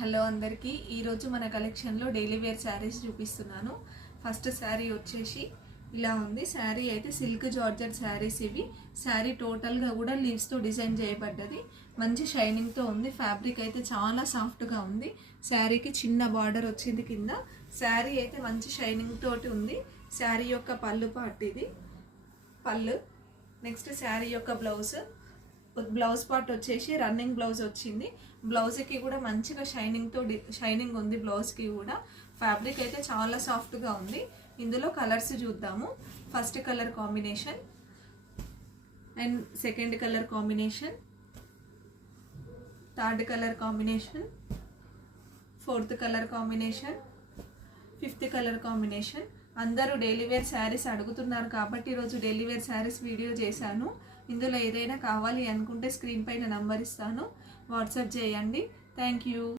Hello అందరికీ ఈరోజు మన కలెక్షన్లో డైలీ వేర్ శారీస్ చూపిస్తున్నాను. ఫస్ట్ శారీ వచ్చేసి ఇలా ఉంది. శారీ అయితే సిల్క్ జార్జెట్ శారీస్ ఇవి. శారీ టోటల్గా కూడా లీవ్స్తో డిజైన్ చేయబడ్డది. మంచి షైనింగ్తో ఉంది. ఫ్యాబ్రిక్ అయితే చాలా సాఫ్ట్గా ఉంది. శారీకి చిన్న బార్డర్ వచ్చింది కింద. శారీ అయితే మంచి షైనింగ్ తోటి ఉంది. శారీ యొక్క పళ్ళు పార్ట్ ఇది పళ్ళు. నెక్స్ట్ శారీ యొక్క బ్లౌజ్ పార్ట్ వచ్చేసి రన్నింగ్ బ్లౌజ్ వచ్చింది. బ్లౌజ్కి కూడా మంచిగా షైనింగ్ ఉంది. బ్లౌజ్కి కూడా ఫ్యాబ్రిక్ అయితే చాలా సాఫ్ట్గా ఉంది. ఇందులో కలర్స్ చూద్దాము. First colour combination and second colour combination, third colour combination, fourth colour combination, fifth colour combination. అందరూ డైలీ వేర్ శారీస్ అడుగుతున్నారు కాబట్టి ఈరోజు డైలీ వేర్ శారీస్ వీడియో చేశాను. ఇందులో ఏదైనా కావాలి అనుకుంటే స్క్రీన్ పైన నంబర్ ఇస్తాను, వాట్సాప్ చేయండి. Thank you.